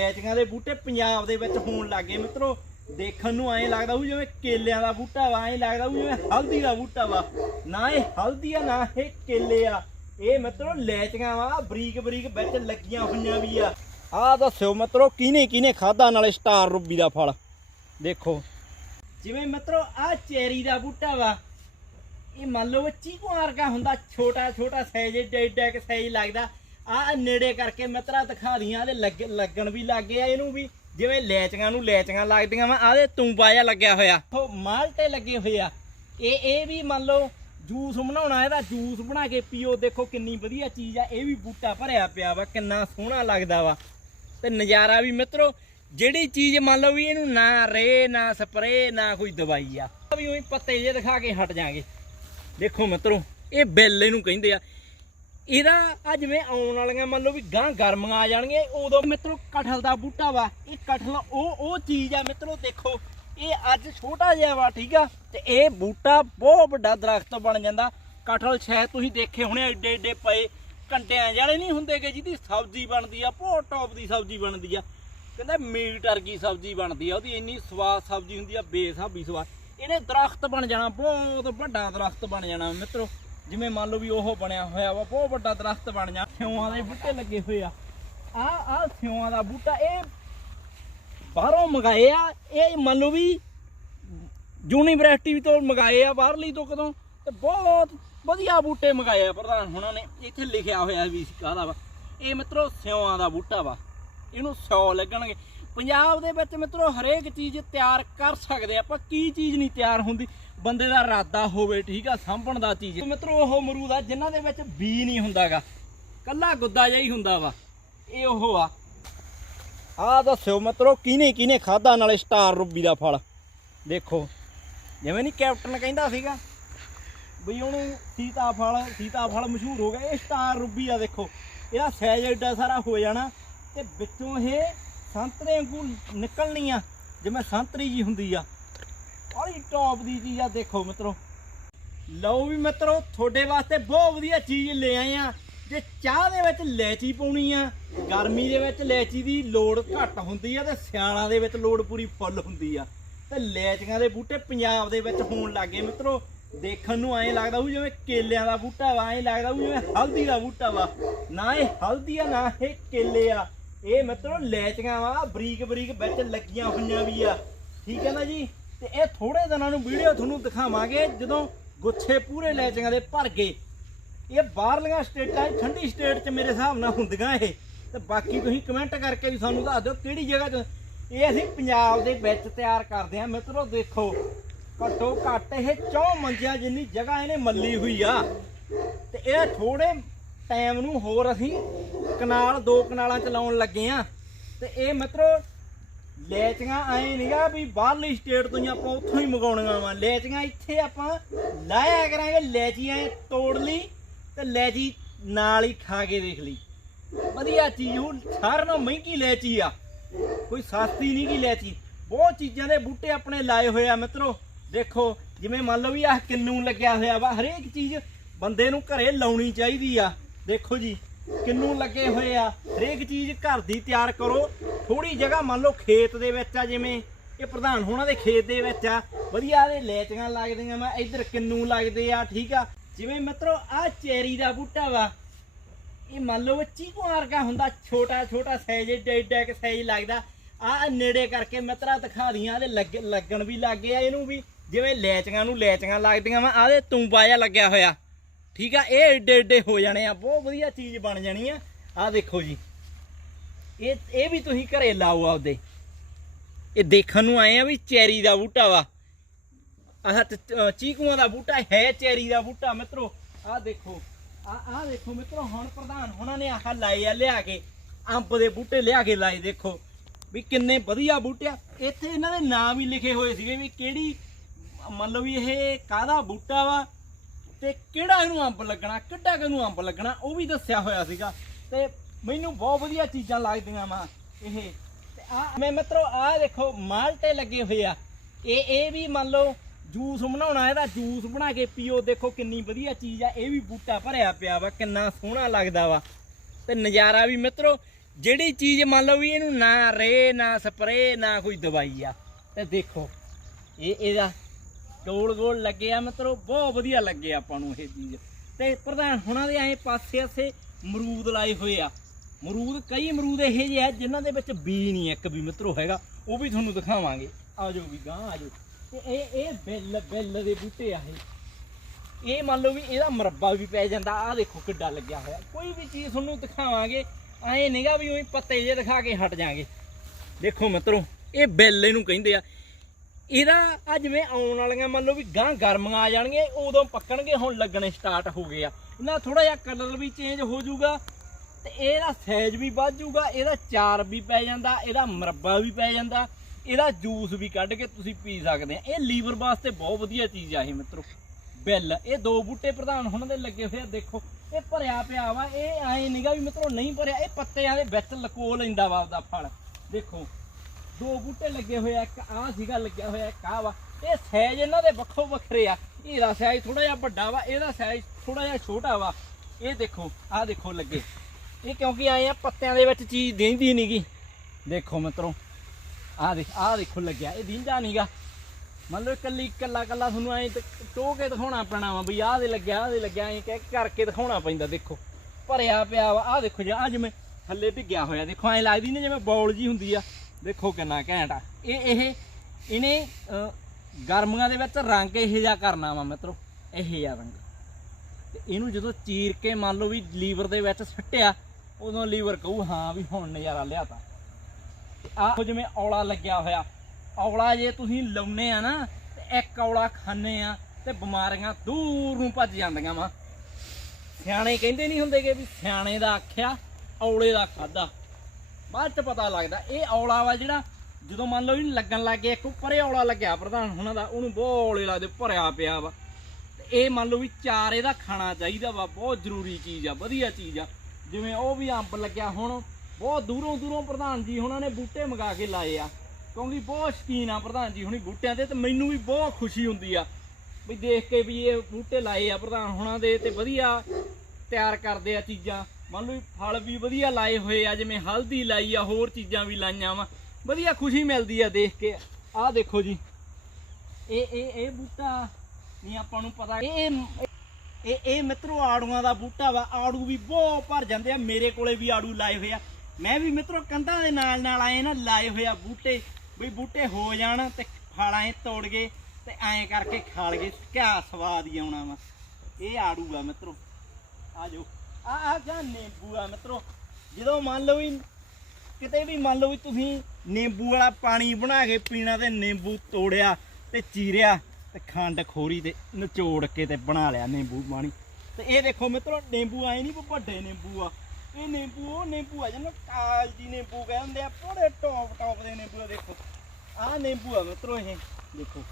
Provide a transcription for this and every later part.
ਲੈਚੀਆਂ ਦੇ ਬੂਟੇ ਪੰਜਾਬ ਦੇ ਵਿੱਚ ਹੋਣ ਲੱਗੇ ਮਿੱਤਰੋ, ਦੇਖਣ ਨੂੰ ਐਂ ਲੱਗਦਾ ਉਹ ਜਿਵੇਂ ਕੇਲਿਆਂ ਦਾ ਬੂਟਾ ਵਾ, ਐਂ ਲੱਗਦਾ ਉਹ ਜਿਵੇਂ ਹਲਦੀ ਦਾ ਬੂਟਾ ਵਾ। ਨਾ ਇਹ ਹਲਦੀ ਆ, ਨਾ ਇਹ ਕੇਲੇ ਆ। ਇਹ ਮਿੱਤਰੋ ਲੈਚੀਆਂ ਵਾ ਬਰੀਕ ਬਰੀਕ ਵਿੱਚ ਲੱਗੀਆਂ ਹੋਈਆਂ ਵੀ ਆ। ਆਹ ਦੱਸਿਓ ਮਿੱਤਰੋ, ਕਿਹਨੇ ਕਿਹਨੇ ਖਾਦਾ ਨਾਲੇ ਸਟਾਰ ਰੂਬੀ ਦਾ ਫਲ। ਦੇਖੋ। ਜਿਵੇਂ ਮਿੱਤਰੋ ਆ ਚੈਰੀ ਦਾ ਬੂਟਾ ਵਾ। ਇਹ ਮੰਨ ਲਓ, ਚੀਕੂ ਵਰਗਾ ਹੁੰਦਾ, ਛੋਟਾ ਛੋਟਾ ਸਾਈਜ਼ ਏਡਾ ਏਡਾ ਇੱਕ ਸਾਈਜ਼ ਲੱਗਦਾ। ਆ ਨੇੜੇ ਕਰਕੇ ਮਿੱਤਰਾ ਦਿਖਾ ਦੀਆਂ ਇਹਦੇ ਲੱਗਣ ਵੀ ਲੱਗ ਗਿਆ ਇਹਨੂੰ ਵੀ। ਜਿਵੇਂ ਲੈਚੀਆਂ ਨੂੰ ਲੈਚੀਆਂ ਲੱਗਦੀਆਂ ਵਾ ਆਦੇ ਤੂੰਬਾ ਜਿਹਾ ਲੱਗਿਆ ਹੋਇਆ। ਉਹ ਮਾਲਟੇ ਲੱਗੇ ਹੋਏ ਆ। ਇਹ ਇਹ ਵੀ ਮੰਨ ਲਓ ਜੂਸ ਬਣਾਉਣਾ, ਇਹਦਾ ਜੂਸ ਬਣਾ ਕੇ ਪੀਓ। ਦੇਖੋ ਕਿੰਨੀ ਵਧੀਆ ਚੀਜ਼ ਆ। ਇਹ ਵੀ ਬੂਟਾ ਭਰਿਆ ਪਿਆ ਵਾ, ਕਿੰਨਾ ਸੋਹਣਾ ਲੱਗਦਾ ਵਾ। ਤੇ ਨਜ਼ਾਰਾ ਵੀ ਮਿੱਤਰੋ, ਜਿਹੜੀ ਚੀਜ਼ ਮੰਨ ਲਓ ਵੀ ਇਹਨੂੰ ਨਾ ਰੇ, ਨਾ ਸਪਰੇ, ਨਾ ਕੋਈ ਦਵਾਈ ਆ ਵੀ ਉਹੀ ਪੱਤੇ ਜੇ ਦਿਖਾ ਕੇ ਹਟ ਜਾਾਂਗੇ। ਦੇਖੋ ਮਿੱਤਰੋ, ਇਹ ਬਿੱਲ ਇਹਨੂੰ ਕਹਿੰਦੇ ਆ। ਇਹਦਾ ਆ ਜਿਵੇਂ ਆਉਣ ਵਾਲੀਆਂ ਮੰਨ ਲਓ ਵੀ ਗਾਂ ਗਰਮੀਆਂ ਆ ਜਾਣਗੀਆਂ ਉਦੋਂ ਮਿੱਤਰੋ ਕਠਲ ਦਾ ਬੂਟਾ ਵਾ, ਇਹ ਕਠਲ ਉਹ ਉਹ ਚੀਜ਼ ਆ ਮਿੱਤਰੋ ਦੇਖੋ, ਇਹ ਅੱਜ ਛੋਟਾ ਜਿਹਾ ਵਾ, ਠੀਕ ਆ? ਤੇ ਇਹ ਬੂਟਾ ਬਹੁਤ ਵੱਡਾ ਦਰਖਤ ਬਣ ਜਾਂਦਾ। ਕਠਲ ਸ਼ਾਇਦ ਤੁਸੀਂ ਦੇਖੇ ਹੋਣੇ ਏਡੇ ਏਡੇ ਪਏ ਕੰਟਿਆਂ ਜਿਹੜੇ ਨਹੀਂ ਹੁੰਦੇ ਕਿ ਜਿਹਦੀ ਸਬਜ਼ੀ ਬਣਦੀ ਆ, ਬਹੁਤ ਟੌਪ ਦੀ ਸਬਜ਼ੀ ਬਣਦੀ ਆ। ਕਹਿੰਦਾ ਮੀਟ ਵਰਗੀ ਸਬਜ਼ੀ ਬਣਦੀ ਆ, ਉਹਦੀ ਇੰਨੀ ਸਵਾਦ ਸਬਜ਼ੀ ਹੁੰਦੀ ਆ ਬੇਸਾਬੀ ਸਵਾਦ। ਇਹਨੇ ਦਰਖਤ ਬਣ ਜਾਣਾ, ਬਹੁਤ ਵੱਡਾ ਦਰਖਤ ਬਣ ਜਾਣਾ ਮਿੱਤਰੋ। ਜਿਵੇਂ ਮੰਨ ਲਓ ਵੀ ਉਹ ਬਣਿਆ ਹੋਇਆ ਵਾ, ਬਹੁਤ ਵੱਡਾ ਦਰਖਤ ਬਣ ਜਾ। ਸਿਉਂਆਂ ਦੇ ਬੂਟੇ ਲੱਗੇ ਹੋਏ ਆ। ਆ ਆ ਸਿਉਆਂ ਦਾ ਬੂਟਾ, ਇਹ ਬਾਹਰੋਂ ਮੰਗਾਏ ਆ। ਇਹ ਮੰਨ ਲਓ ਵੀ ਯੂਨੀਵਰਸਿਟੀ ਤੋਂ ਮੰਗਾਏ ਆ, ਬਾਹਰਲੀ ਤੋਂ ਕਦੋਂ? ਤੇ ਬਹੁਤ ਵਧੀਆ ਬੂਟੇ ਮੰਗਾਏ ਆ ਪ੍ਰਧਾਨ ਹੁਣਾਂ ਨੇ। ਇੱਥੇ ਲਿਖਿਆ ਹੋਇਆ ਵੀ ਕਾਹਦਾ ਵਾ? ਇਹ ਮਿੱਤਰੋ ਸਿਉਂਆਂ ਦਾ ਬੂਟਾ ਵਾ। ਇਹਨੂੰ ਸਿਓ ਲੱਗਣਗੇ। ਪੰਜਾਬ ਦੇ ਵਿੱਚ ਮਿੱਤਰੋ ਹਰੇਕ ਚੀਜ਼ ਤਿਆਰ ਕਰ ਸਕਦੇ ਆਪਾਂ ਕੀ ਚੀਜ਼ ਨਹੀਂ ਤਿਆਰ ਹੁੰਦੀ? ਬੰਦੇ ਦਾ ਇਰਾਦਾ ਹੋਵੇ, ਠੀਕ ਆ, ਸਾਂਭਣ ਦਾ ਚੀਜ਼। ਮਿੱਤਰੋ, ਉਹ ਮਰੂਦ ਆ, ਜਿਨ੍ਹਾਂ ਦੇ ਵਿੱਚ ਬੀ ਨਹੀਂ ਹੁੰਦਾਗਾ। ਕੱਲਾ ਗੁੱਦਾ ਜਿਹਾ ਹੀ ਹੁੰਦਾ ਵਾ। ਇਹ ਉਹ ਆ। ਆਹ ਦੱਸਿਓ ਮਿੱਤਰੋ, ਕਿਹਨੇ ਕਿਹਨੇ ਖਾਦਾ ਨਾਲੇ ਸਟਾਰ ਰੂਬੀ ਦਾ ਫਲ? ਦੇਖੋ, ਜਿਵੇਂ ਨਹੀਂ ਕੈਪਟਨ ਕਹਿੰਦਾ ਸੀਗਾ ਬਈ ਉਹਨੂੰ ਸੀਤਾ ਫਲ ਸੀਤਾ ਫਲ ਮਸ਼ਹੂਰ ਹੋ ਗਿਆ, ਇਹ ਸਟਾਰ ਰੂਬੀ ਆ, ਦੇਖੋ। ਇਹਦਾ ਸਾਈਜ਼ ਐਡਾ ਸਾਰਾ ਹੋ ਜਾਣਾ ਤੇ ਵਿੱਚੋਂ ਇਹ ਸੰਤਰੇ ਵਾਂਗੂ ਨਿਕਲਣੀ ਆ, ਜਿਵੇਂ ਸੰਤਰੀ ਜੀ ਹੁੰਦੀ ਆ। ਬੜੀ ਟੌਪ ਦੀ ਚੀਜ਼ ਆ, ਦੇਖੋ ਮਿੱਤਰੋ। ਲਓ ਵੀ ਮਿੱਤਰੋ, ਤੁਹਾਡੇ ਵਾਸਤੇ ਬਹੁਤ ਵਧੀਆ ਚੀਜ਼ ਲੈ ਆਏ ਆ। ਜੇ ਚਾਹ ਦੇ ਵਿੱਚ ਲੈਚੀ ਪਾਉਣੀ ਆ, ਗਰਮੀ ਦੇ ਵਿੱਚ ਲੈਚੀ ਦੀ ਲੋੜ ਘੱਟ ਹੁੰਦੀ ਆ ਤੇ ਸਿਆਲਾਂ ਦੇ ਵਿੱਚ ਲੋੜ ਪੂਰੀ ਫੁੱਲ ਹੁੰਦੀ ਆ। ਤੇ ਲੈਚੀਆਂ ਦੇ ਬੂਟੇ ਪੰਜਾਬ ਦੇ ਵਿੱਚ ਹੋਣ ਲੱਗੇ ਮਿੱਤਰੋ। ਦੇਖਣ ਨੂੰ ਐਂ ਲੱਗਦਾ ਉਹ ਜਿਵੇਂ ਕੇਲਿਆਂ ਦਾ ਬੂਟਾ ਵਾ, ਐਂ ਲੱਗਦਾ ਉਹ ਜਿਵੇਂ ਹਲਦੀ ਦਾ ਬੂਟਾ ਵਾ। ਨਾ ਇਹ ਹਲਦੀ ਆ, ਨਾ ਇਹ ਕੇਲੇ ਆ। ਇਹ ਮਿੱਤਰੋ, ਲੈਚੀਆਂ ਵਾ ਬਰੀਕ ਬਰੀਕ ਵਿੱਚ ਲੱਗੀਆਂ ਹੋਈਆਂ ਵੀ ਆ। ਠੀਕ ਹੈ ਨਾ ਜੀ? ਤੇ ਇਹ ਥੋੜੇ ਦਿਨਾਂ ਨੂੰ ਵੀਡੀਓ ਤੁਹਾਨੂੰ ਦਿਖਾਵਾਂਗੇ ਜਦੋਂ ਗੁੱਛੇ ਪੂਰੇ ਲੈਚੀਆਂ ਦੇ ਭਰ ਗਏ। ਇਹ ਬਾਹਰਲੀਆਂ ਸਟੇਟਾਂ 'ਚ ਠੰਡੀ ਸਟੇਟ 'ਚ ਮੇਰੇ ਹਿਸਾਬ ਨਾਲ ਹੁੰਦੀਆਂ ਇਹ। ਤੇ ਬਾਕੀ ਤੁਸੀਂ ਕਮੈਂਟ ਕਰਕੇ ਵੀ ਸਾਨੂੰ ਦੱਸ ਦਿਓ ਕਿਹੜੀ ਜਗ੍ਹਾ 'ਚ। ਇਹ ਅਸੀਂ ਪੰਜਾਬ ਦੇ ਵਿੱਚ ਤਿਆਰ ਕਰਦੇ ਹਾਂ। ਮਿੱਤਰੋ, ਦੇਖੋ, ਘੱਟੋ ਘੱਟ ਇਹ ਚੌ ਮੰਜਿਆਂ ਜਿੰਨੀ ਜਗ੍ਹਾ ਇਹਨੇ ਮੱਲੀ ਹੋਈ ਆ। ਤੇ ਇਹ ਥੋੜੇ ਟਾਈਮ ਨੂੰ ਹੋਰ ਅਸੀਂ ਕਨਾਲ ਦੋ ਕਨਾਲਾਂ ਚ ਲਾਉਣ ਲੱਗੇ ਆ ਤੇ ਇਹ ਮਿੱਤਰੋ ਲੈਚੀਆਂ ਐ ਨਹੀਂਗਾ ਵੀ ਬਾਹਰਲੀ ਸਟੇਟ ਤੋਂ ਹੀ ਆਪਾਂ ਉੱਥੋਂ ਹੀ ਮੰਗਾਉਣੀਆਂ ਵਾ। ਲੈਚੀਆਂ ਇੱਥੇ ਆਪਾਂ ਲਾਇਆ ਕਰਾਂਗੇ ਲੈਚੀਆਂ ਤੋੜ ਲਈ ਤੇ ਲੈਚੀ ਨਾਲ ਹੀ ਖਾ ਕੇ ਦੇਖ ਲਈ। ਵਧੀਆ ਚੀਜ਼ ਉਹ, ਸਾਰਿਆਂ ਨਾਲੋਂ ਮਹਿੰਗੀ ਲੈਚੀ ਆ। ਕੋਈ ਸਸਤੀ ਨਹੀਂ ਗੀ ਲੈਚੀ। ਬਹੁਤ ਚੀਜ਼ਾਂ ਦੇ ਬੂਟੇ ਆਪਣੇ ਲਾਏ ਹੋਏ ਆ ਮਿੱਤਰੋ। ਦੇਖੋ, ਜਿਵੇਂ ਮੰਨ ਲਓ ਵੀ ਆਹ ਕਿੰਨੂ ਲੱਗਿਆ ਹੋਇਆ ਵਾ, ਹਰੇਕ ਚੀਜ਼ ਬੰਦੇ ਨੂੰ ਘਰੇ ਲਾਉਣੀ ਚਾਹੀਦੀ ਆ। ਦੇਖੋ ਜੀ, ਕਿੰਨੂ ਲੱਗੇ ਹੋਏ ਆ। ਹਰੇਕ ਚੀਜ਼ ਘਰ ਦੀ ਤਿਆਰ ਕਰੋ। ਥੋੜੀ ਜਗ੍ਹਾ ਮੰਨ ਲਓ ਖੇਤ ਦੇ ਵਿੱਚ ਆ ਜਿਵੇਂ, ਇਹ ਪ੍ਰਧਾਨ ਹੋਣਾ ਦੇ ਖੇਤ ਦੇ ਵਿੱਚ ਆ। ਵਧੀਆ ਦੇ ਲੈਚੀਆਂ ਲੱਗਦੀਆਂ ਵਾ, ਇੱਧਰ ਕਿੰਨੂ ਲੱਗਦੇ ਆ, ਠੀਕ ਆ। ਜਿਵੇਂ ਮਿੱਤਰੋ, ਆਹ ਚੈਰੀ ਦਾ ਬੂਟਾ ਵਾ। ਇਹ ਮੰਨ ਲਓ ਚੀਕੂ ਵਰਗਾ ਹੁੰਦਾ, ਛੋਟਾ ਛੋਟਾ ਸਾਈਜ਼ ਏਡਾ ਏਡਾ ਇੱਕ ਸਾਈਜ਼ ਲੱਗਦਾ। ਆ ਨੇੜੇ ਕਰਕੇ ਮਿੱਤਰਾ ਦਿਖਾ ਦੀਆਂ ਇਹਦੇ ਲੱਗ, ਲੱਗਣ ਵੀ ਲੱਗ ਗਿਆ ਇਹਨੂੰ ਵੀ। ਜਿਵੇਂ ਲੈਚੀਆਂ ਨੂੰ ਲੈਚੀਆਂ ਲੱਗਦੀਆਂ ਵਾ ਆਦੇ ਤੂੰਬਾ ਜਿਹਾ ਲੱਗਿਆ ਹੋਇਆ। ਠੀਕ ਆ, ਇਹ ਏਡੇ ਏਡੇ ਹੋ ਜਾਣੇ ਆ, ਬਹੁਤ ਵਧੀਆ ਚੀਜ਼ ਬਣ ਜਾਣੀ ਆ। ਆ ਦੇਖੋ ਜੀ। ਇਹ ਇਹ ਵੀ ਤੁਸੀਂ ਘਰੇ ਲਾਓ ਆਪਦੇ। ਇਹ ਦੇਖਣ ਨੂੰ ਆਏ ਆ ਵੀ ਚੈਰੀ ਦਾ ਬੂਟਾ ਵਾ। ਆਹ ਚੀਕੂਆਂ ਦਾ ਬੂਟਾ ਹੈ, ਚੈਰੀ ਦਾ ਬੂਟਾ। ਮਿੱਤਰੋ, ਆਹ ਦੇਖੋ। ਆਹ ਆਹ ਦੇਖੋ ਮਿੱਤਰੋ, ਹੁਣ ਪ੍ਰਧਾਨ ਹੁਣਾਂ ਨੇ ਆਹ ਲਾਏ ਆ, ਲਿਆ ਕੇ। ਅੰਬ ਦੇ ਬੂਟੇ ਲਿਆ ਕੇ ਲਾਏ, ਦੇਖੋ। ਵੀ ਕਿੰਨੇ ਵਧੀਆ ਬੂਟੇ ਆ। ਇੱਥੇ ਇਹਨਾਂ ਦੇ ਨਾਮ ਵੀ ਲਿਖੇ ਹੋਏ ਸੀਗੇ ਵੀ ਕਿਹੜੀ, ਮੰਨ ਲਓ ਵੀ ਇਹ ਕਾਹਦਾ ਬੂਟਾ ਵਾ ਤੇ ਕਿਹੜਾ ਇਹਨੂੰ ਅੰਬ ਲੱਗਣਾ, ਕਿੱਡਾ ਕਿਹਨੂੰ ਅੰਬ ਲੱਗਣਾ, ਉਹ ਵੀ ਦੱਸਿਆ ਹੋਇਆ ਸੀਗਾ। ਤੇ ਮੈਨੂੰ ਬਹੁਤ ਵਧੀਆ ਚੀਜ਼ਾਂ ਲੱਗਦੀਆਂ ਵਾ, ਇਹ। ਤੇ ਆ ਮੈਂ ਮਿੱਤਰੋ, ਆਹ ਦੇਖੋ, ਮਾਲਟੇ ਲੱਗੇ ਹੋਏ ਆ। ਇਹ ਇਹ ਵੀ ਮੰਨ ਲਓ, ਜੂਸ ਬਣਾਉਣਾ, ਇਹਦਾ ਜੂਸ ਬਣਾ ਕੇ ਪੀਓ। ਦੇਖੋ ਕਿੰਨੀ ਵਧੀਆ ਚੀਜ਼ ਆ, ਇਹ ਵੀ ਬੂਟਾ ਭਰਿਆ ਪਿਆ ਵਾ, ਕਿੰਨਾ ਸੋਹਣਾ ਲੱਗਦਾ ਵਾ। ਤੇ ਨਜ਼ਾਰਾ ਵੀ ਮਿੱਤਰੋ, ਜਿਹੜੀ ਚੀਜ਼ ਮੰਨ ਲਓ ਵੀ ਇਹਨੂੰ ਨਾ ਰੇ, ਨਾ ਸਪਰੇ, ਨਾ ਕੋਈ ਦਵਾਈ ਆ। ਤੇ ਦੇਖੋ, ਇਹ, ਇਹਦਾ ਗੋਲ ਗੋਲ ਲੱਗੇ ਆ ਮਿੱਤਰੋ, ਬਹੁਤ ਵਧੀਆ ਲੱਗੇ ਆਪਾਂ ਨੂੰ ਇਹ ਚੀਜ਼। ਤੇ ਪ੍ਰਧਾਨ ਹੁਣਾਂ ਦੇ ਐ ਪਾਸੇ ਆਸੇ ਮਰੂਦ ਲਾਏ ਹੋਏ ਆ। ਮਰੂਦ, ਕਈ ਅਮਰੂਦ ਇਹੋ ਜਿਹੇ ਆ ਜਿਨ੍ਹਾਂ ਦੇ ਵਿੱਚ ਬੀ ਨਹੀਂ ਇੱਕ ਵੀ ਮਿੱਤਰੋ ਹੈਗਾ। ਉਹ ਵੀ ਤੁਹਾਨੂੰ ਦਿਖਾਵਾਂਗੇ। ਆ ਜਾਓ ਵੀ ਗਾਂ ਆ ਜਾਓ। ਤੇ ਇਹ ਇਹ ਬਿੱਲ ਬਿੱਲ ਦੇ ਬੂਟੇ ਆ ਇਹ। ਇਹ ਮੰਨ ਲਓ ਵੀ ਇਹਦਾ ਮਰੱਬਾ ਵੀ ਪੈ ਜਾਂਦਾ। ਆਹ ਦੇਖੋ ਕਿੱਡਾ ਲੱਗਿਆ ਹੋਇਆ। ਕੋਈ ਵੀ ਚੀਜ਼ ਤੁਹਾਨੂੰ ਦਿਖਾਵਾਂਗੇ, ਐ ਨਹੀਂਗਾ ਵੀ ਉਹੀ ਪੱਤੇ ਜੇ ਦਿਖਾ ਕੇ ਹਟ ਜਾਾਂਗੇ। ਦੇਖੋ ਮਿੱਤਰੋ, ਇਹ ਬਿੱਲ ਇਹਨੂੰ ਕਹਿੰਦੇ ਆ। ਇਹਦਾ ਆ ਜਿਵੇਂ ਆਉਣ ਵਾਲੀਆਂ ਮੰਨ ਲਓ ਵੀ ਗਾਂ ਗਰਮੀਆਂ ਆ ਜਾਣਗੀਆਂ, ਉਦੋਂ ਪੱਕਣਗੇ, ਹੁਣ ਲੱਗਣੇ ਸਟਾਰਟ ਹੋ ਗਏ ਆ। ਇਹਨਾਂ ਥੋੜਾ ਜਿਹਾ ਕਲਰ ਵੀ ਚੇਂਜ ਹੋ ਜਾਊਗਾ। ਤੇ ਇਹਦਾ ਸਾਈਜ਼ ਵੀ ਵੱਧ ਜਾਊਗਾ, ਇਹਦਾ ਚਾਰ ਵੀ ਪੈ ਜਾਂਦਾ, ਇਹਦਾ ਮਰੱਬਾ ਵੀ ਪੈ ਜਾਂਦਾ, ਇਹਦਾ ਜੂਸ ਵੀ ਕੱਢ ਕੇ ਤੁਸੀਂ ਪੀ ਸਕਦੇ ਆ। ਇਹ ਲੀਵਰ ਵਾਸਤੇ ਬਹੁਤ ਵਧੀਆ ਚੀਜ਼ ਆ ਇਹ ਮਿੱਤਰੋ। ਬਿੱਲ, ਇਹ ਦੋ ਬੂਟੇ ਪ੍ਰਧਾਨ ਹੁਣ ਦੇ ਲੱਗੇ ਹੋਏ ਆ, ਦੇਖੋ। ਇਹ ਭਰਿਆ ਪਿਆ ਵਾ, ਇਹ ਐ ਨਿਗਾ ਵੀ ਮਿੱਤਰੋ ਨਹੀਂ ਭਰਿਆ, ਇਹ ਪੱਤਿਆਂ ਦੇ ਵਿੱਚ ਲਕੋ ਲੈਂਦਾ ਵਾ ਆਪਦਾ ਫਲ। ਦੇਖੋ, ਦੋ ਬੂਟੇ ਲੱਗੇ ਹੋਏ ਆ, ਇੱਕ ਆਹ ਸੀਗਾ, ਲੱਗਿਆ ਹੋਇਆ, ਇੱਕ ਆਹ ਵਾ। ਇਹ ਸਾਈਜ਼ ਇਹਨਾਂ ਦੇ ਵੱਖੋ ਵੱਖਰੇ ਆ। ਇਹਦਾ ਸਾਈਜ਼ ਥੋੜਾ ਜਿਹਾ ਵੱਡਾ ਵਾ, ਇਹਦਾ ਸਾਈਜ਼ ਥੋੜਾ ਜਿਹਾ ਛੋਟਾ ਵਾ। ਇਹ ਦੇਖੋ, ਆਹ ਦੇਖੋ ਲੱਗੇ। ਇਹ ਕਿਉਂਕਿ ਆਏ ਆ, ਪੱਤਿਆਂ ਦੇ ਵਿੱਚ ਚੀਜ਼ ਦੇਂਦੀ ਨਹੀਂਗੀ ਦੇਖੋ ਮਿੱਤਰੋ, ਆਹ ਦੇਖ, ਆਹ ਦੇਖੋ ਲੱਗਿਆ, ਇਹ ਦਿੰਦਾ ਨਹੀਂਗਾ ਮੰਨ ਲਓ ਇਕੱਲੀ, ਇਕੱਲਾ ਇਕੱਲਾ ਤੁਹਾਨੂੰ ਐਂ ਟੋ ਕੇ ਦਿਖਾਉਣਾ ਪੈਣਾ ਵਾ ਵੀ ਆਹ ਦੇ ਲੱਗਿਆ, ਆਹ ਦੇ ਲੱਗਿਆ, ਐਂ ਕਹਿ ਕਰਕੇ ਦਿਖਾਉਣਾ ਪੈਂਦਾ, ਦੇਖੋ। ਭਰਿਆ ਪਿਆ ਵਾ, ਆਹ ਦੇਖੋ ਜੀ, ਆਹ ਜਿਵੇਂ ਥੱਲੇ ਭਿੱਗਿਆ ਹੋਇਆ, ਦੇਖੋ ਐਂ ਲੱਗਦੀ ਨਾ ਜਿਵੇਂ ਬੌਲ ਜੀ ਹੁੰਦੀ ਆ। ਦੇਖੋ ਕਿੰਨਾ ਘੈਂਟ ਆ। ਇਹ ਇਹ, ਇਹਨੇ ਗਰਮੀਆਂ ਦੇ ਵਿੱਚ ਰੰਗ ਇਹੋ ਜਿਹਾ ਕਰਨਾ ਵਾ ਮਿੱਤਰੋ, ਇਹ ਜਿਹਾ ਰੰਗ। ਤੇ ਇਹਨੂੰ ਜਦੋਂ ਚੀਰ ਕੇ ਮੰਨ ਲਓ ਵੀ ਲੀਵਰ ਦੇ ਵਿੱਚ ਸੱਟਿਆ ਉਦੋਂ ਲੀਵਰ ਕਹੂ, ਹਾਂ ਵੀ ਹੁਣ ਨਜ਼ਾਰਾ ਲਿਆਤਾ। ਆਹ ਜਿਵੇਂ ਔਲਾ ਲੱਗਿਆ ਹੋਇਆ। ਔਲਾ ਜੇ ਤੁਸੀਂ ਲਾਉਨੇ ਆ ਨਾ, ਤੇ ਇੱਕ ਔਲਾ ਖਾਣੇ ਆ, ਤੇ ਬਿਮਾਰੀਆਂ ਦੂਰ ਨੂੰ ਭੱਜ ਜਾਂਦੀਆਂ ਵਾ। ਸਿਆਣੇ ਕਹਿੰਦੇ ਨਹੀਂ ਹੁੰਦੇਗੇ ਵੀ ਸਿਆਣੇ ਦਾ ਆਖਿਆ, ਔਲੇ ਦਾ ਖਾਦਾ ਬਾਅਦ ਚ ਪਤਾ ਲੱਗਦਾ, ਇਹ ਔਲਾ ਵਾ ਜਿਹੜਾ ਜਦੋਂ ਮੰਨ ਲਓ ਇਹਨੂੰ ਲੱਗਣ ਲੱਗ ਗਿਆ, ਇੱਕ ਉੱਪਰੇ ਔਲਾ ਲੱਗਿਆ ਪ੍ਰਧਾਨ ਉਹਨਾਂ ਦਾ, ਉਹਨੂੰ ਬਹੁਤ ਲੱਗਦੇ ਭਰਿਆ ਪਿਆ ਵਾ। ਇਹ ਮੰਨ ਲਓ ਵੀ ਚਾਰ ਇਹਦਾ ਖਾਣਾ ਚਾਹੀਦਾ ਵਾ, ਬਹੁਤ ਜ਼ਰੂਰੀ ਚੀਜ਼ ਆ, ਵਧੀਆ ਚੀਜ਼ ਆ। ਜਿਵੇਂ ਉਹ ਵੀ ਅੰਬ ਲੱਗਿਆ ਹੁਣ, ਬਹੁਤ ਦੂਰੋਂ ਦੂਰੋਂ ਪ੍ਰਧਾਨ ਜੀ ਉਹਨਾਂ ਨੇ ਬੂਟੇ ਮੰਗਾ ਕੇ ਲਾਏ ਆ। ਕਿਉਂਕਿ ਬਹੁਤ ਸ਼ਕੀਨ ਆ ਪ੍ਰਧਾਨ ਜੀ ਹੁਣੀ ਬੂਟਿਆਂ ਦੇ ਤੇ ਮੈਨੂੰ ਵੀ ਬਹੁਤ ਖੁਸ਼ੀ ਹੁੰਦੀ ਆ ਵੀ ਦੇਖ ਕੇ ਵੀ ਇਹ ਬੂਟੇ ਲਾਏ ਆ ਪ੍ਰਧਾਨ ਹੁਣਾਂ ਦੇ ਤੇ ਵਧੀਆ ਤਿਆਰ ਕਰਦੇ ਆ ਚੀਜ਼ਾਂ। ਮੰਨ ਲਓ ਫਲ ਵੀ ਵਧੀਆ ਲਾਏ ਹੋਏ ਆ, ਜਿਵੇਂ ਹਲਦੀ ਲਾਈ ਆ, ਹੋਰ ਚੀਜ਼ਾਂ ਵੀ ਲਾਈਆਂ ਵਾ। ਵਧੀਆ ਖੁਸ਼ੀ ਮਿਲਦੀ ਆ ਦੇਖ ਕੇ। ਆਹ ਦੇਖੋ ਜੀ। ਇਹ ਇਹ ਇਹ ਬੂਟਾ ਨਹੀਂ ਆਪਾਂ ਨੂੰ ਪਤਾ। ਇਹ ਇਹ- ਇਹ ਇਹ ਮਿੱਤਰੋ ਆੜੂਆਂ ਦਾ ਬੂਟਾ ਵਾ, ਆੜੂ ਵੀ ਬਹੁਤ ਭਰ ਜਾਂਦੇ ਆ, ਮੇਰੇ ਕੋਲੇ ਵੀ ਆੜੂ ਲਾਏ ਹੋਏ ਆ। ਮੈਂ ਵੀ ਮਿੱਤਰੋ ਕੰਧਾਂ ਦੇ ਨਾਲ ਨਾਲ ਆਏ ਨਾ, ਲਾਏ ਹੋਏ ਆ ਬੂਟੇ ਵੀ ਬੂਟੇ ਹੋ ਜਾਣ ਤੇ ਫਲ ਐ ਤੋੜ ਗਏ ਤੇ ਐਂ ਕਰਕੇ ਖਾ ਲਗੇ ਕਿਆ ਸਵਾਦ ਹੀ ਆਉਣਾ ਵਾ। ਇਹ ਆੜੂ ਆ ਮਿੱਤਰੋ। ਆ ਜਾਓ। ਆ ਆ ਜਾਂ ਨਿੰਬੂ ਆ ਮਿੱਤਰੋ। ਜਦੋਂ ਮੰਨ ਲਓ ਵੀ ਕਿਤੇ ਵੀ ਮੰਨ ਲਓ ਵੀ ਤੁਸੀਂ ਨਿੰਬੂ ਵਾਲਾ ਪਾਣੀ ਬਣਾ ਕੇ ਪੀਣਾ ਤੇ ਨਿੰਬੂ ਤੋੜਿਆ ਤੇ ਚੀਰਿਆ ਤੇ ਖੰਡ ਖੋਰੀ ਤੇ ਨਿਚੋੜ ਕੇ ਤੇ ਬਣਾ ਲਿਆ ਨਿੰਬੂ ਪਾਣੀ। ਤੇ ਇਹ ਦੇਖੋ ਮਿੱਤਰੋ, ਨਿੰਬੂ ਆਏ ਨਹੀਂ ਵੱਡੇ ਨਿੰਬੂ ਆ। ਇਹ ਨਿੰਬੂ, ਉਹ ਨਿੰਬੂ ਆ ਜਿਹਨੂੰ ਕਾਲਜੀ ਨਿੰਬੂ ਕਹਿੰਦੇ ਆ ਬੜੇ ਟੌਪ ਟੌਪ ਦੇ ਨਿੰਬੂ ਆ ਦੇਖੋ। ਆਹ ਨਿੰਬੂ ਆ ਮਿੱਤਰੋ ਇਹ, ਦੇਖੋ।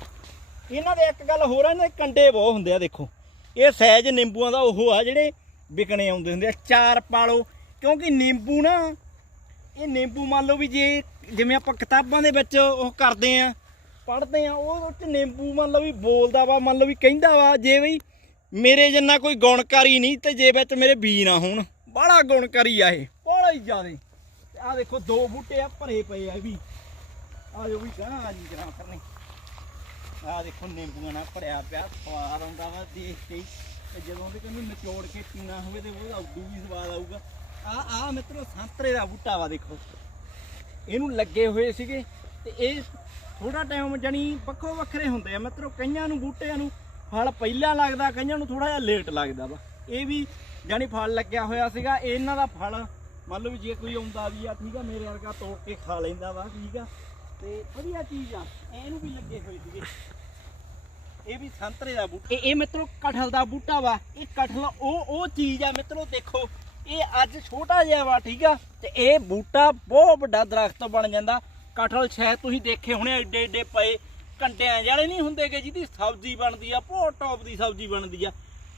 ਇਹਨਾਂ ਦੇ ਇੱਕ ਗੱਲ ਹੋਰ ਆ, ਇਹਨਾਂ ਦੇ ਕੰਡੇ ਬਹੁਤ ਹੁੰਦੇ ਆ, ਦੇਖੋ। ਇਹ ਸਹਿਜ ਨਿੰਬੂਆਂ ਦਾ ਉਹ ਆ ਜਿਹੜੇ ਵਿਕਣੇ ਆਉਂਦੇ ਹੁੰਦੇ ਆ, ਚਾਰ ਪਾਲੋ। ਕਿਉਂਕਿ ਨਿੰਬੂ ਨਾ, ਇਹ ਨਿੰਬੂ ਮੰਨ ਲਓ ਵੀ ਜੇ, ਜਿਵੇਂ ਆਪਾਂ ਕਿਤਾਬਾਂ ਦੇ ਵਿੱਚ ਉਹ ਕਰਦੇ ਆ ਪੜ੍ਹਦੇ ਆ, ਉਹ ਚ ਨਿੰਬੂ ਮੰਨ ਲਓ ਵੀ ਬੋਲਦਾ ਵਾ, ਮੰਨ ਲਓ ਵੀ ਕਹਿੰਦਾ ਵਾ, ਜੇ ਬਈ ਮੇਰੇ ਜਿੰਨਾ ਕੋਈ ਗੁਣਕਾਰੀ ਨਹੀਂ ਤੇ ਜੇ ਵਿੱਚ ਮੇਰੇ ਬੀ ਨਾ ਹੋਣ। ਬੜਾ ਗੁਣਕਾਰੀ ਆ ਇਹ, ਬੜਾ ਹੀ ਜ਼ਿਆਦੇ। ਤੇ ਆ ਦੇਖੋ, ਦੋ ਬੂਟੇ ਆ, ਭਰੇ ਪਏ ਆ ਵੀ। ਆ ਜੋ ਵੀ ਗਾਂ ਜੀ ਜਰਾ ਕਰਨੇ। ਆ ਦੇਖੋ ਨਿੰਬੂਆਂ ਨਾਲ ਭਰਿਆ ਪਿਆ, ਸਵਾਦ ਆਉਂਦਾ ਵਾ ਦੇਖ ਕੇ ਤੇ ਜਦੋਂ ਵੀ ਕਹਿੰਦੇ ਨਿਚੋੜ ਕੇ ਪੀਣਾ ਹੋਵੇ ਤੇ ਉਹਦਾ ਉਦੋਂ ਵੀ ਸਵਾਦ ਆਊਗਾ। ਆ ਆ ਮਿੱਤਰੋ, ਸੰਤਰੇ ਦਾ ਬੂਟਾ ਵਾ ਦੇਖੋ। ਇਹਨੂੰ ਲੱਗੇ ਹੋਏ ਸੀਗੇ ਤੇ ਇਹ ਥੋੜਾ ਟਾਈਮ ਜਾਨੀ ਵੱਖੋ ਵੱਖਰੇ ਹੁੰਦੇ ਆ, ਮਿੱਤਰੋ, ਕਈਆਂ ਨੂੰ ਬੂਟਿਆਂ ਨੂੰ ਫਲ ਪਹਿਲਾਂ ਲੱਗਦਾ, ਕਈਆਂ ਨੂੰ ਥੋੜਾ ਜਿਹਾ ਲੇਟ ਲੱਗਦਾ ਵਾ। ਇਹ ਵੀ ਜਾਨੀ ਫਲ ਲੱਗਿਆ ਹੋਇਆ ਸੀਗਾ ਇਹਨਾਂ ਦਾ ਫਲ ਮੰਨ ਲਓ ਵੀ ਜੇ ਕੋਈ ਆਉਂਦਾ ਵੀ ਆ, ਠੀਕ ਆ, ਮੇਰੇ ਵਰਗਾ ਤੋੜ ਕੇ ਖਾ ਲੈਂਦਾ ਵਾ, ਠੀਕ ਆ। ਤੇ ਵਧੀਆ ਚੀਜ਼ ਆ, ਇਹਨੂੰ ਵੀ ਲੱਗੇ ਹੋਏ ਸੀਗੇ। ਇਹ ਵੀ ਸੰਤਰੇ ਦਾ ਬੂਟਾ। ਇਹ ਇਹ ਮਿੱਤਰੋ ਕਠਲ ਦਾ ਬੂਟਾ ਵਾ, ਇਹ ਕਠਲ ਉਹ ਉਹ ਚੀਜ਼ ਆ, ਮਿੱਤਰੋ, ਦੇਖੋ, ਇਹ ਅੱਜ ਛੋਟਾ ਜਿਹਾ ਵਾ, ਠੀਕ ਆ। ਤੇ ਇਹ ਬੂਟਾ ਬਹੁਤ ਵੱਡਾ ਦਰਖਤ ਬਣ ਜਾਂਦਾ। ਕਠਲ ਸ਼ਾਇਦ ਤੁਸੀਂ ਦੇਖੇ ਹੋਣੇ ਏਡੇ ਏਡੇ ਪਏ ਕੰਡਿਆਂ ਵਾਲੇ ਨਹੀਂ ਹੁੰਦੇਗੇ ਜਿਹਦੀ ਸਬਜ਼ੀ ਬਣਦੀ ਆ, ਬਹੁਤ ਟੌਪ ਦੀ ਸਬਜ਼ੀ ਬਣਦੀ ਆ।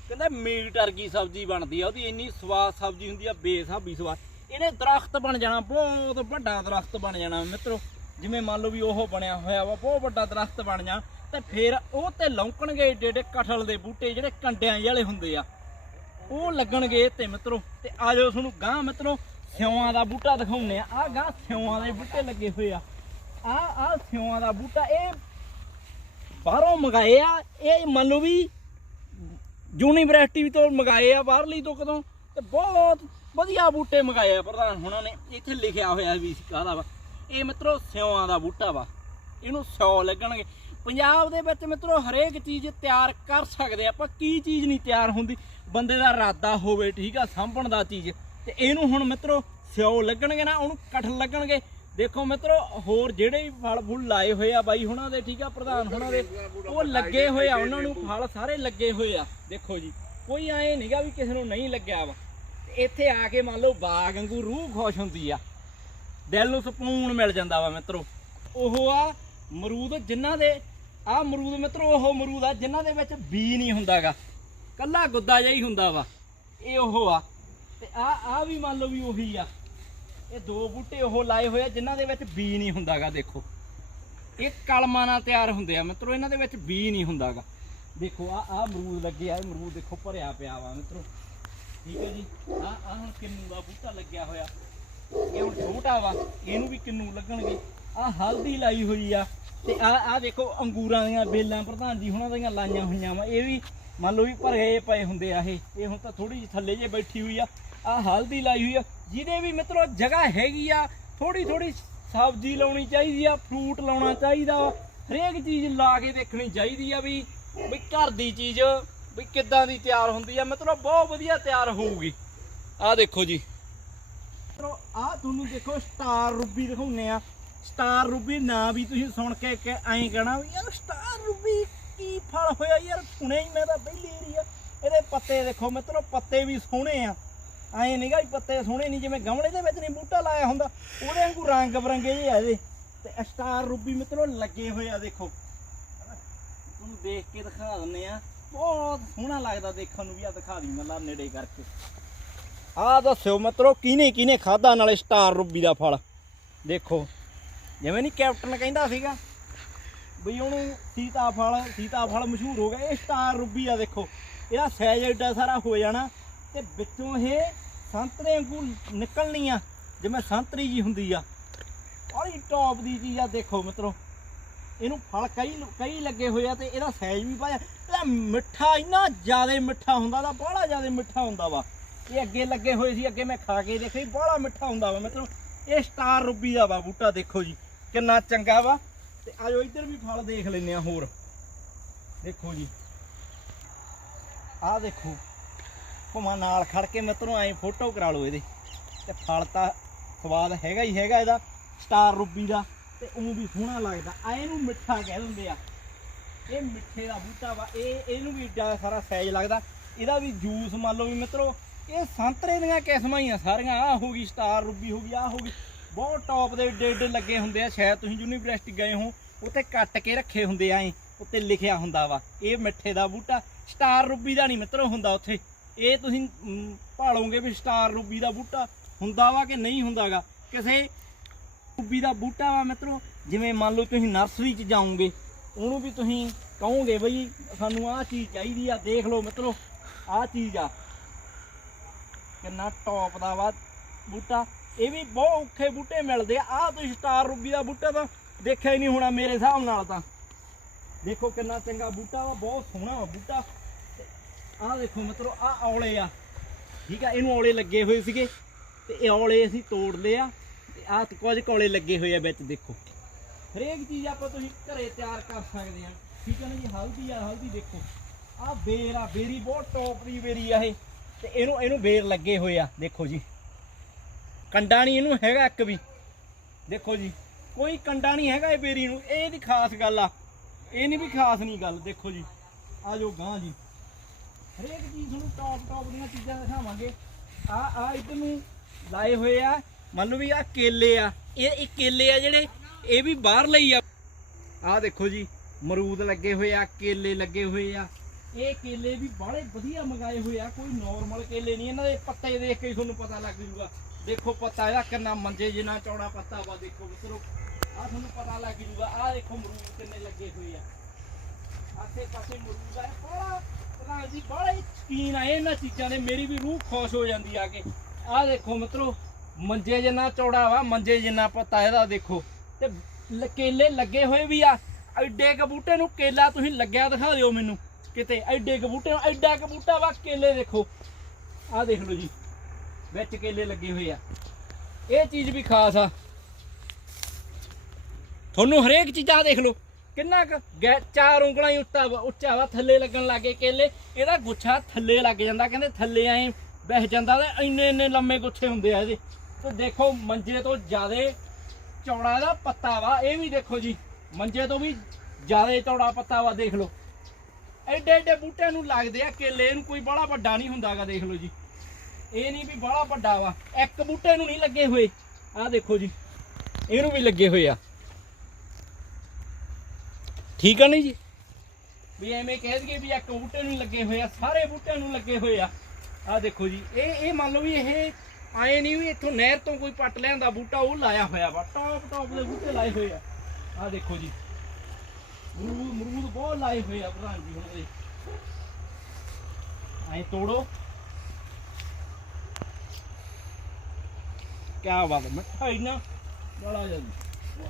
ਕਹਿੰਦਾ ਮੀਟ ਵਰਗੀ ਸਬਜ਼ੀ ਬਣਦੀ ਆ, ਉਹਦੀ ਇੰਨੀ ਸਵਾਦ ਸਬਜ਼ੀ ਹੁੰਦੀ ਆ ਬੇਸਾਬੀ ਸਵਾਦ। ਇਹਨੇ ਦਰਖਤ ਬਣ ਜਾਣਾ, ਬਹੁਤ ਵੱਡਾ ਦਰਖਤ ਬਣ ਜਾਣਾ ਮਿੱਤਰੋ। ਜਿਵੇਂ ਮੰਨ ਲਓ ਵੀ ਉਹ ਬਣਿਆ ਹੋਇਆ ਵਾ, ਬਹੁਤ ਵੱਡਾ ਦਰਖਤ ਬਣ ਜਾ, ਤੇ ਫਿਰ ਉਹ ਤੇ ਲੌਂਕਣਗੇ ਏਡੇ ਏਡੇ ਕਠਲ ਦੇ ਬੂਟੇ ਜਿਹੜੇ ਕੰਡਿਆਂ ਵਾਲੇ ਹੁੰਦੇ ਆ। ਉਹ ਲੱਗਣਗੇ ਤੇ ਮਿੱਤਰੋ, ਤੇ ਆ ਜਾਓ ਤੁਹਾਨੂੰ ਗਾਂ ਮਿੱਤਰੋ ਸਿਉਆਂ ਦਾ ਬੂਟਾ ਦਿਖਾਉਂਦੇ ਆ। ਆ ਗਾਂ ਸਿਉਆਂ ਦੇ ਬੂਟੇ ਲੱਗੇ ਹੋਏ ਆ। ਆ ਆ ਸਿਉਆਂ ਦਾ ਬੂਟਾ ਇਹ ਬਾਹਰੋਂ ਮੰਗਾਏ ਆ। ਇਹ ਮੰਨ ਲਓ ਵੀ ਯੂਨੀਵਰਸਿਟੀ ਤੋਂ ਮੰਗਾਏ ਆ, ਬਾਹਰਲੀ ਤੋਂ ਕਦੋਂ? ਤੇ ਬਹੁਤ ਵਧੀਆ ਬੂਟੇ ਮੰਗਾਏ ਆ ਪ੍ਰਧਾਨ ਹੁਣਾਂ ਨੇ। ਇੱਥੇ ਲਿਖਿਆ ਹੋਇਆ ਵੀ ਕਾਹਦਾ ਵਾ? ਇਹ ਮਿੱਤਰੋ ਸਿਉਆਂ ਦਾ ਬੂਟਾ ਵਾ। ਇਹਨੂੰ ਸਿਓ ਲੱਗਣਗੇ। ਪੰਜਾਬ ਦੇ ਵਿੱਚ ਮਿੱਤਰੋ ਹਰੇਕ ਚੀਜ਼ ਤਿਆਰ ਕਰ ਸਕਦੇ ਆਪਾਂ ਕੀ ਚੀਜ਼ ਨਹੀਂ ਤਿਆਰ ਹੁੰਦੀ? ਬੰਦੇ ਦਾ ਇਰਾਦਾ ਹੋਵੇ, ਠੀਕ ਆ, ਸਾਂਭਣ ਦਾ ਚੀਜ਼। ਤੇ ਇਹਨੂੰ ਹੁਣ ਮਿੱਤਰੋ ਸਿਓ ਲੱਗਣਗੇ ਨਾ, ਉਹਨੂੰ ਕਠਲ ਲੱਗਣਗੇ। ਦੇਖੋ ਮਿੱਤਰੋ, ਹੋਰ ਜਿਹੜੇ ਵੀ ਫਲ ਫੁੱਲ ਲਾਏ ਹੋਏ ਆ ਬਾਈ ਹੁਣਾਂ ਦੇ, ਠੀਕ ਆ, ਪ੍ਰਧਾਨ ਹੁਣਾਂ ਦੇ, ਉਹ ਲੱਗੇ ਹੋਏ ਆ, ਉਹਨਾਂ ਨੂੰ ਫਲ ਸਾਰੇ ਲੱਗੇ ਹੋਏ ਆ। ਦੇਖੋ ਜੀ, ਕੋਈ ਐ ਨਹੀਂਗਾ ਵੀ ਕਿਸੇ ਨੂੰ ਨਹੀਂ ਲੱਗਿਆ ਵਾ। ਇੱਥੇ ਆ ਕੇ ਮੰਨ ਲਓ ਬਾਗ ਵਾਂਗੂ ਰੂਹ ਖੁਸ਼ ਹੁੰਦੀ ਆ। ਦਿਲ ਨੂੰ ਸਕੂਨ ਮਿਲ ਜਾਂਦਾ ਵਾ ਮਿੱਤਰੋ। ਉਹ ਆ ਮਰੂਦ ਜਿਨ੍ਹਾਂ ਦੇ, ਆ ਮਰੂਦ ਮਿੱਤਰੋ, ਉਹ ਮਰੂਦ ਆ ਜਿਨ੍ਹਾਂ ਦੇ ਵਿੱਚ ਬੀ ਨਹੀਂ ਹੁੰਦਾਗਾ। ਕੱਲਾ ਗੁੱਦਾ ਜਿਹਾ ਹੀ ਹੁੰਦਾ ਵਾ। ਇਹ ਉਹ ਆ। ਤੇ ਆ ਆ ਵੀ ਮੰਨ ਲਓ ਵੀ ਉਹੀ ਆ। ਇਹ ਦੋ ਬੂਟੇ ਉਹ ਲਾਏ ਹੋਏ ਆ, ਜਿਨ੍ਹਾਂ ਦੇ ਵਿੱਚ ਬੀ ਨਹੀਂ ਹੁੰਦਾਗਾ, ਦੇਖੋ। ਇਹ ਕਲਮਾਂ ਨਾਲ ਤਿਆਰ ਹੁੰਦੇ ਆ, ਮਿੱਤਰੋ, ਇਹਨਾਂ ਦੇ ਵਿੱਚ ਬੀ ਨਹੀਂ ਹੁੰਦਾਗਾ। ਦੇਖੋ, ਆ ਆ ਅਮਰੂਦ ਲੱਗਿਆ ਆ, ਇਹ ਅਮਰੂਦ ਦੇਖੋ ਭਰਿਆ ਪਿਆ ਵਾ, ਮਿੱਤਰੋ। ਠੀਕ ਹੈ ਜੀ। ਆ ਆ ਹੁਣ ਕਿੰਨੂ ਦਾ ਬੂਟਾ ਲੱਗਿਆ ਹੋਇਆ। ਇਹ ਹੁਣ ਛੋਟਾ ਵਾ, ਇਹਨੂੰ ਵੀ ਕਿੰਨੂ ਲੱਗਣਗੇ। ਆ ਹਲਦੀ ਲਾਈ ਹੋਈ ਆ, ਤੇ ਆ ਆ ਦੇਖੋ, ਅੰਗੂਰਾਂ ਦੀਆਂ ਬੇਲਾਂ, ਪ੍ਰਧਾਨ ਜੀ ਹੁਣਾਂ ਦੀਆਂ ਲਾਈਆਂ ਹੋਈਆਂ ਵਾ। ਇਹ ਵੀ ਮੰਨ ਲਓ ਵੀ ਭਰੇ ਪਏ ਹੁੰਦੇ ਆ ਇਹ। ਇਹ ਹੁਣ ਤਾਂ ਥੋੜੀ ਜਿਹੀ ਥੱਲੇ ਜੇ ਬੈਠੀ ਹੋਈ ਆ। ਆ ਹਲਦੀ ਲਾਈ ਹੋਈ ਆ, ਜਿਹਦੇ ਵੀ ਮਿੱਤਰੋ ਜਗ੍ਹਾ ਹੈਗੀ ਆ ਥੋੜੀ ਥੋੜੀ ਸਬਜ਼ੀ ਲਾਉਣੀ ਚਾਹੀਦੀ ਆ, ਫਰੂਟ ਲਾਉਣਾ ਚਾਹੀਦਾ ਵਾ। ਹਰੇਕ ਚੀਜ਼ ਲਾ ਕੇ ਦੇਖਣੀ ਚਾਹੀਦੀ ਆ ਵੀ ਵੀ ਘਰ ਦੀ ਚੀਜ਼, ਵੀ ਕਿੱਦਾਂ ਦੀ ਤਿਆਰ ਹੁੰਦੀ ਆ। ਮਤਲਬ ਬਹੁਤ ਵਧੀਆ ਤਿਆਰ ਹੋਊਗੀ। ਆ ਦੇਖੋ ਜੀ। ਮਿੱਤਰੋ, ਆ ਤੁਹਾਨੂੰ ਦੇਖੋ, ਸਟਾਰ ਰੂਬੀ ਦਿਖਾਉਨੇ ਆ। ਸਟਾਰ ਰੂਬੀ ਨਾਂ ਵੀ ਤੁਸੀਂ ਸੁਣ ਕੇ ਐਂ ਕਹਿਣਾ ਵੀ, ਯਾਰ ਸਟਾਰ ਰੂਬੀ ਕੀ ਫਲ ਹੋਇਆ ਯਾਰ, ਸੁਣਿਆ ਹੀ ਮੈਂ ਤਾਂ ਪਹਿਲੀ ਵਾਰੀ ਆ। ਇਹਦੇ ਪੱਤੇ ਦੇਖੋ, ਮਿੱਤਰੋ, ਪੱਤੇ ਵੀ ਸੋਹਣੇ ਆ। ਐਂ ਨਹੀਂਗਾ ਪੱਤੇ ਸੋਹਣੇ ਨਹੀਂ ਜਿਵੇਂ ਗਮਲੇ ਦੇ ਵਿੱਚ ਨਹੀਂ ਬੂਟਾ ਲਾਇਆ ਹੁੰਦਾ, ਉਹਦੇ ਵਾਂਗੂ ਰੰਗ ਬਰੰਗੇ ਜਿਹੇ ਆ ਇਹਦੇ। ਤੇ ਸਟਾਰ ਰੂਬੀ ਮਿੱਤਰੋ, ਲੱਗੇ ਹੋਏ ਆ ਦੇਖੋ। ਤੁਹਾਨੂੰ ਦੇਖ ਕੇ ਦਿਖਾ ਦਿੰਨੇ ਆ। ਬਹੁਤ ਸੋਹਣਾ ਲੱਗਦਾ ਦੇਖਣ ਨੂੰ ਵੀ ਆ ਦਿਖਾ ਦੀ ਮੱਲਾ ਨੇੜੇ ਕਰਕੇ। ਆਹ ਦੱਸਿਓ ਮਿੱਤਰੋ, ਕਿਹਨੇ ਕਿਹਨੇ ਖਾਦਾ ਨਾਲੇ ਸਟਾਰ ਰੂਬੀ ਦਾ ਫਲ? ਦੇਖੋ, ਜਿਵੇਂ ਨਹੀਂ ਕੈਪਟਨ ਕਹਿੰਦਾ ਸੀਗਾ ਵੀ ਉਹਨੂੰ ਸੀਤਾ ਫਲ ਸੀਤਾ ਫਲ ਮਸ਼ਹੂਰ ਹੋ ਗਿਆ, ਇਹ ਸਟਾਰ ਰੂਬੀ ਆ ਦੇਖੋ। ਇਹਦਾ ਸਾਈਜ਼ ਐਡਾ ਸਾਰਾ ਹੋ ਜਾਣਾ ਤੇ ਵਿੱਚੋਂ ਇਹ ਸੰਤਰੇ ਵਾਂਗੂ ਨਿਕਲਣੀ ਆ, ਜਿਵੇਂ ਸੰਤਰੀ ਜੀ ਹੁੰਦੀ ਆ। ਬੜੀ ਟੌਪ ਦੀ ਚੀਜ਼ ਆ, ਦੇਖੋ ਮਿੱਤਰੋ। ਇਹਨੂੰ ਫਲ ਕਈ ਕਈ ਲੱਗੇ ਹੋਏ ਆ ਤੇ ਇਹਦਾ ਸਾਈਜ਼ ਵੀ ਪਾਇਆ ਇਹਦਾ ਮਿੱਠਾ ਇੰਨਾ ਜ਼ਿਆਦਾ ਮਿੱਠਾ ਹੁੰਦਾ ਦਾ ਬੜਾ ਜ਼ਿਆਦਾ ਮਿੱਠਾ ਹੁੰਦਾ ਵਾ। ਇਹ ਅੱਗੇ ਲੱਗੇ ਹੋਏ ਸੀ, ਅੱਗੇ ਮੈਂ ਖਾ ਕੇ ਦੇਖਿਆ ਬੜਾ ਮਿੱਠਾ ਹੁੰਦਾ ਵਾ ਮਿੱਤਰੋ। ਇਹ ਸਟਾਰ ਰੁੱਬੀ ਦਾ ਵਾ ਬੂਟਾ, ਦੇਖੋ ਜੀ, ਕਿੰਨਾ ਚੰਗਾ ਵਾ। ਤੇ ਆਜੋ ਇੱਧਰ ਵੀ ਫਲ ਦੇਖ ਲੈਨੇ ਆ ਹੋਰ। ਦੇਖੋ ਜੀ। ਆਹ ਦੇਖੋ ਭਮਾ ਨਾਲ ਖੜ ਕੇ ਮਿੱਤਰੋ ਐਂ ਫੋਟੋ ਕਰਾ ਲਓ ਇਹਦੇ। ਤੇ ਫਲ ਤਾਂ ਸਵਾਦ ਹੈਗਾ ਹੀ ਹੈਗਾ ਇਹਦਾ ਸਟਾਰ ਰੂਬੀ ਦਾ, ਤੇ ਉਹ ਵੀ ਸੋਹਣਾ ਲੱਗਦਾ। ਆ ਇਹਨੂੰ ਮਿੱਠਾ ਕਹਿ ਦਿੰਦੇ ਆ। ਇਹ ਮਿੱਠੇ ਦਾ ਬੂਟਾ ਵਾ, ਇਹ, ਇਹਨੂੰ ਵੀ ਏਡਾ ਸਾਰਾ ਸਾਈਜ਼ ਲੱਗਦਾ। ਇਹਦਾ ਵੀ ਜੂਸ ਮੰਨ ਲਓ ਵੀ ਮਿੱਤਰੋ, ਇਹ ਸੰਤਰੇ ਦੀਆਂ ਕਿਸਮਾਂ ਹੀ ਆ ਸਾਰੀਆਂ। ਆ ਹੋ ਗਈ ਸਟਾਰ ਰੂਬੀ ਹੋ ਗਈ ਆ ਹੋ ਗਈ। ਬਹੁਤ ਟੌਪ ਦੇ ਏਡੇ ਏਡੇ ਲੱਗੇ ਹੁੰਦੇ ਆ। ਸ਼ਾਇਦ ਤੁਸੀਂ ਯੂਨੀਵਰਸਿਟੀ ਗਏ ਹੋ, ਉੱਥੇ ਕੱਟ ਕੇ ਰੱਖੇ ਹੁੰਦੇ ਆ ਐ, ਉੱਤੇ ਲਿਖਿਆ ਹੁੰਦਾ ਵਾ। ਇਹ ਮਿੱਠੇ ਦਾ ਬੂਟਾ ਸਟਾਰ ਰੂਬੀ ਦਾ ਨਹੀਂ ਮਿੱਤਰੋ ਹੁੰਦਾ ਉੱਥੇ। ਇਹ ਤੁਸੀਂ ਭਾਲੋਗੇ ਵੀ ਸਟਾਰ ਰੂਬੀ ਦਾ ਬੂਟਾ ਹੁੰਦਾ ਵਾ ਕਿ ਨਹੀਂ ਹੁੰਦਾਗਾ? ਕਿਸੇ ਰੂਬੀ ਦਾ ਬੂਟਾ ਵਾ ਮਿੱਤਰੋ, ਜਿਵੇਂ ਮੰਨ ਲਓ ਤੁਸੀਂ ਨਰਸਰੀ 'ਚ ਜਾਓਗੇ, ਉਹਨੂੰ ਵੀ ਤੁਸੀਂ ਕਹੋਗੇ ਬਈ ਸਾਨੂੰ ਆਹ ਚੀਜ਼ ਚਾਹੀਦੀ ਆ, ਦੇਖ ਲਓ ਮਿੱਤਰੋ, ਆਹ ਚੀਜ਼ ਆ। ਕਿੰਨਾ ਟੌਪ ਦਾ ਵਾ ਬੂਟਾ। ਇਹ ਵੀ ਬਹੁਤ ਔਖੇ ਬੂਟੇ ਮਿਲਦੇ ਆ। ਆਹ ਤੁਸੀਂ ਸਟਾਰ ਰੂਬੀ ਦਾ ਬੂਟਾ ਤਾਂ ਦੇਖਿਆ ਹੀ ਨਹੀਂ ਹੋਣਾ ਮੇਰੇ ਹਿਸਾਬ ਨਾਲ ਤਾਂ। ਦੇਖੋ ਕਿੰਨਾ ਚੰਗਾ ਬੂਟਾ ਵਾ, ਬਹੁਤ ਸੋਹਣਾ ਵਾ ਬੂਟਾ। ਆਹ ਦੇਖੋ ਮਿੱਤਰੋ, ਆਹ ਔਲੇ ਆ। ਠੀਕ ਆ, ਇਹਨੂੰ ਔਲੇ ਲੱਗੇ ਹੋਏ ਸੀਗੇ ਤੇ ਇਹ ਔਲੇ ਅਸੀਂ ਤੋੜ ਲਏ ਆ ਤੇ ਆਹ ਕੁਝ ਕੋਲੇ ਲੱਗੇ ਹੋਏ ਆ ਵਿੱਚ, ਦੇਖੋ। ਹਰੇਕ ਚੀਜ਼ ਆਪਾਂ ਤੁਸੀਂ ਘਰੇ ਤਿਆਰ ਕਰ ਸਕਦੇ ਆ। ਠੀਕ ਆ ਨਾ ਜੀ, ਹਲਦੀ ਆ, ਹਲਦੀ ਦੇਖੋ। ਆਹ ਬੇਰ ਆ, ਬੇਰੀ ਬਹੁਤ ਟੌਪ ਦੀ ਬੇਰੀ ਆ ਇਹ। ਤੇ ਇਹਨੂੰ ਇਹਨੂੰ ਬੇਰ ਲੱਗੇ ਹੋਏ ਆ, ਦੇਖੋ ਜੀ। ਕੰਡਾ ਨਹੀਂ ਇਹਨੂੰ ਹੈਗਾ ਇੱਕ ਵੀ। ਦੇਖੋ ਜੀ, ਕੋਈ ਕੰਡਾ ਨਹੀਂ ਹੈਗਾ ਇਹ ਬੇਰੀ ਨੂੰ। ਇਹ ਇਹਦੀ ਖਾਸ ਗੱਲ ਆ। ਇਹ ਨਹੀਂ ਵੀ ਖਾਸ ਨਹੀਂ ਗੱਲ, ਦੇਖੋ ਜੀ। ਆ ਜੋ ਗਾਂ ਜੀ। ਹਰੇਕ ਚੀਜ਼ ਤੁਹਾਨੂੰ ਟੌਪ ਟੌਪ ਦੀਆਂ ਚੀਜ਼ਾਂ ਦਿਖਾਵਾਂਗੇ। ਆ ਆ ਇੱਧਰ ਨੂੰ ਲਾਏ ਹੋਏ ਆ। ਮੰਨ ਲਓ ਵੀ ਆ ਕੇਲੇ ਆ। ਇਹ ਇਹ ਕੇਲੇ ਆ ਜਿਹੜੇ ਇਹ ਵੀ ਬਾਹਰ ਲਈ ਆ। ਆ ਦੇਖੋ ਜੀ ਮਰੂਦ ਲੱਗੇ ਹੋਏ ਆ, ਕੇਲੇ ਲੱਗੇ ਹੋਏ ਆ। ਇਹ ਕੇਲੇ ਵੀ ਬੜੇ ਵਧੀਆ ਮੰਗਾਏ ਹੋਏ ਆ। ਕੋਈ ਨਾਰਮਲ ਕੇਲੇ ਨਹੀਂ, ਇਹਨਾਂ ਦੇ ਪੱਤੇ ਦੇਖ ਕੇ ਤੁਹਾਨੂੰ ਪਤਾ ਲੱਗ ਜੂਗਾ ਦੇਖੋ ਪੱਤਾ ਇਹਦਾ ਕਿੰਨਾ ਮੰਜੇ ਜਿੰਨਾ ਚੌੜਾ ਪੱਤਾ ਵਾ, ਦੇਖੋ ਮਿੱਤਰੋ। ਆ ਤੁਹਾਨੂੰ ਪਤਾ ਲੱਗ ਜੂਗਾ ਆ ਦੇਖੋ ਮਰੂਦ ਕਿੰਨੇ ਲੱਗੇ ਹੋਏ ਆ। ਆਸੇ ਪਾਸੇ ਮਰੂਦ ਆ ਬੜਾ ਪਤਾ ਜੀ ਬੜਾ ਸ਼ਕੀਨ ਆ, ਇਹਨਾਂ ਚੀਜ਼ਾਂ ਦੇ ਮੇਰੀ ਵੀ ਰੂਹ ਖੁਸ਼ ਹੋ ਜਾਂਦੀ ਆ ਕੇ। ਆ ਦੇਖੋ ਮਿੱਤਰੋ, ਮੰਜੇ ਜਿੰਨਾ ਚੌੜਾ ਵਾ, ਮੰਜੇ ਜਿੰਨਾ ਪੱਤਾ ਇਹਦਾ ਦੇਖੋ। ਤੇ ਲ- ਕੇਲੇ ਲੱਗੇ ਹੋਏ ਵੀ ਆ। ਐਡੇ ਕ ਬੂਟੇ ਨੂੰ ਕੇਲਾ ਤੁਸੀਂ ਲੱਗਿਆ ਦਿਖਾ ਦਿਓ ਮੈਨੂੰ, ਕਿਤੇ। ਐਡੇ ਕੁ ਬੂਟੇ ਨੂੰ, ਐਡਾ ਕ ਬੂਟਾ ਵਾ, ਕੇਲੇ ਦੇਖੋ। ਆਹ ਦੇਖ ਲਓ ਜੀ, ਵਿੱਚ ਕੇਲੇ ਲੱਗੇ ਹੋਏ ਆ। ਇਹ ਚੀਜ਼ ਵੀ ਖਾਸ ਆ। ਤੁਹਾਨੂੰ ਹਰੇਕ ਚੀਜ਼ਾਂ ਆ ਦੇਖ ਲਓ। ਕਿੰਨਾ ਕੁ ਗੈ- ਚਾਰ ਉਂਗਲਾਂ ਹੀ ਉੱਚਾ ਵਾ- ਉੱਚਾ ਵਾ, ਥੱਲੇ ਲੱਗਣ ਲੱਗੇ ਕੇਲੇ। ਇਹਦਾ ਗੁੱਛਾ ਥੱਲੇ ਲੱਗ ਜਾਂਦਾ, ਕਹਿੰਦੇ ਥੱਲੇ ਐ ਬਹਿ ਜਾਂਦਾ ਤੇ ਇੰਨੇ ਇੰਨੇ ਲੰਮੇ ਗੁੱਛੇ ਹੁੰਦੇ ਆ ਇਹਦੇ। ਤੇ ਦੇਖੋ, ਮੰਜੇ ਤੋਂ ਜ਼ਿਆਦੇ ਚੌੜਾ ਦਾ ਪੱਤਾ ਵਾ, ਇਹ ਵੀ ਦੇਖੋ ਜੀ। ਮੰਜੇ ਤੋਂ ਵੀ ਜ਼ਿਆਦੇ ਚੌੜਾ ਪੱਤਾ ਵਾ, ਦੇਖ ਲਓ। ਐਡੇ ਐਡੇ ਬੂਟਿਆਂ ਨੂੰ ਲੱਗਦੇ ਆ ਕੇਲੇ, ਇਹਨੂੰ ਕੋਈ ਬੜਾ ਵੱਡਾ ਨਹੀਂ ਹੁੰਦਾਗਾ ਦੇਖ ਲਓ ਜੀ। ਇਹ ਨਹੀਂ ਵੀ ਬੜਾ ਵੱਡਾ ਵਾ। ਇੱਕ ਬੂਟੇ ਨੂੰ ਨਹੀਂ ਲੱਗੇ ਹੋਏ। ਆਹ ਦੇਖੋ ਜੀ, ਇਹਨੂੰ ਵੀ ਲੱਗੇ ਹੋਏ ਆ। ਠੀਕ ਆ ਨਹੀਂ ਜੀ? ਵੀ ਐਵੇਂ ਕਹਿ ਦਈਏ ਵੀ ਇੱਕ ਬੂਟੇ ਨੂੰ ਲੱਗੇ ਹੋਏ ਆ, ਸਾਰੇ ਬੂਟਿਆਂ ਨੂੰ ਲੱਗੇ ਹੋਏ ਆ। ਆਹ ਦੇਖੋ ਜੀ, ਇਹ ਇਹ ਮੰਨ ਲਓ ਵੀ ਇਹ ਆਏ ਨਹੀਂ ਵੀ ਇੱਥੋਂ ਨਹਿਰ ਤੋਂ ਕੋਈ ਪੱਟ ਲਿਆਂਦਾ ਬੂਟਾ, ਉਹ ਲਾਇਆ ਹੋਇਆ ਵਾ। ਟੌਪ ਟੌਪ ਦੇ ਬੂਟੇ ਲਾਏ ਹੋਏ ਆ। ਆਹ ਦੇਖੋ ਜੀ, ਮਰੂਦ ਮਰੂਦ ਬਹੁਤ ਲਾਏ ਹੋਏ ਆ ਪ੍ਰਧਾਨ ਜੀ ਹੁਣ ਦੇ ਐ ਤੋੜੋ। ਕਿਆ ਬਾਤ ਮਿੱਠਾ ਇੰਨਾ ਬੜਾ ਜਲਦੀ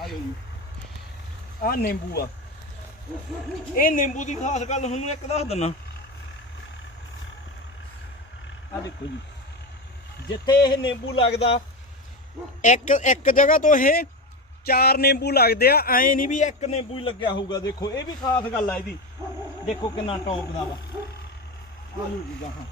ਆ ਜੀ। ਆ ਨਿੰਬੂ ਆ। ਇਹ ਨਿੰਬੂ ਦੀ ਖਾਸ ਗੱਲ ਤੁਹਾਨੂੰ ਇੱਕ ਦੱਸ ਦਿੰਨਾ। ਆ ਦੇਖੋ ਜੀ। ਜਿੱਥੇ ਇਹ ਨਿੰਬੂ ਲੱਗਦਾ, ਇੱਕ ਇੱਕ ਜਗ੍ਹਾ ਤੋਂ ਇਹ ਚਾਰ ਨਿੰਬੂ ਲੱਗਦੇ ਆ। ਐ ਨਹੀਂ ਵੀ ਇੱਕ ਨਿੰਬੂ ਹੀ ਲੱਗਿਆ ਹੋਊਗਾ। ਦੇਖੋ, ਇਹ ਵੀ ਖਾਸ ਗੱਲ ਆ ਇਹਦੀ। ਦੇਖੋ ਕਿੰਨਾ ਟੌਪ ਦਾ ਵਾ। ਆ ਲਓ ਜੀ ਗਾਹਾਂ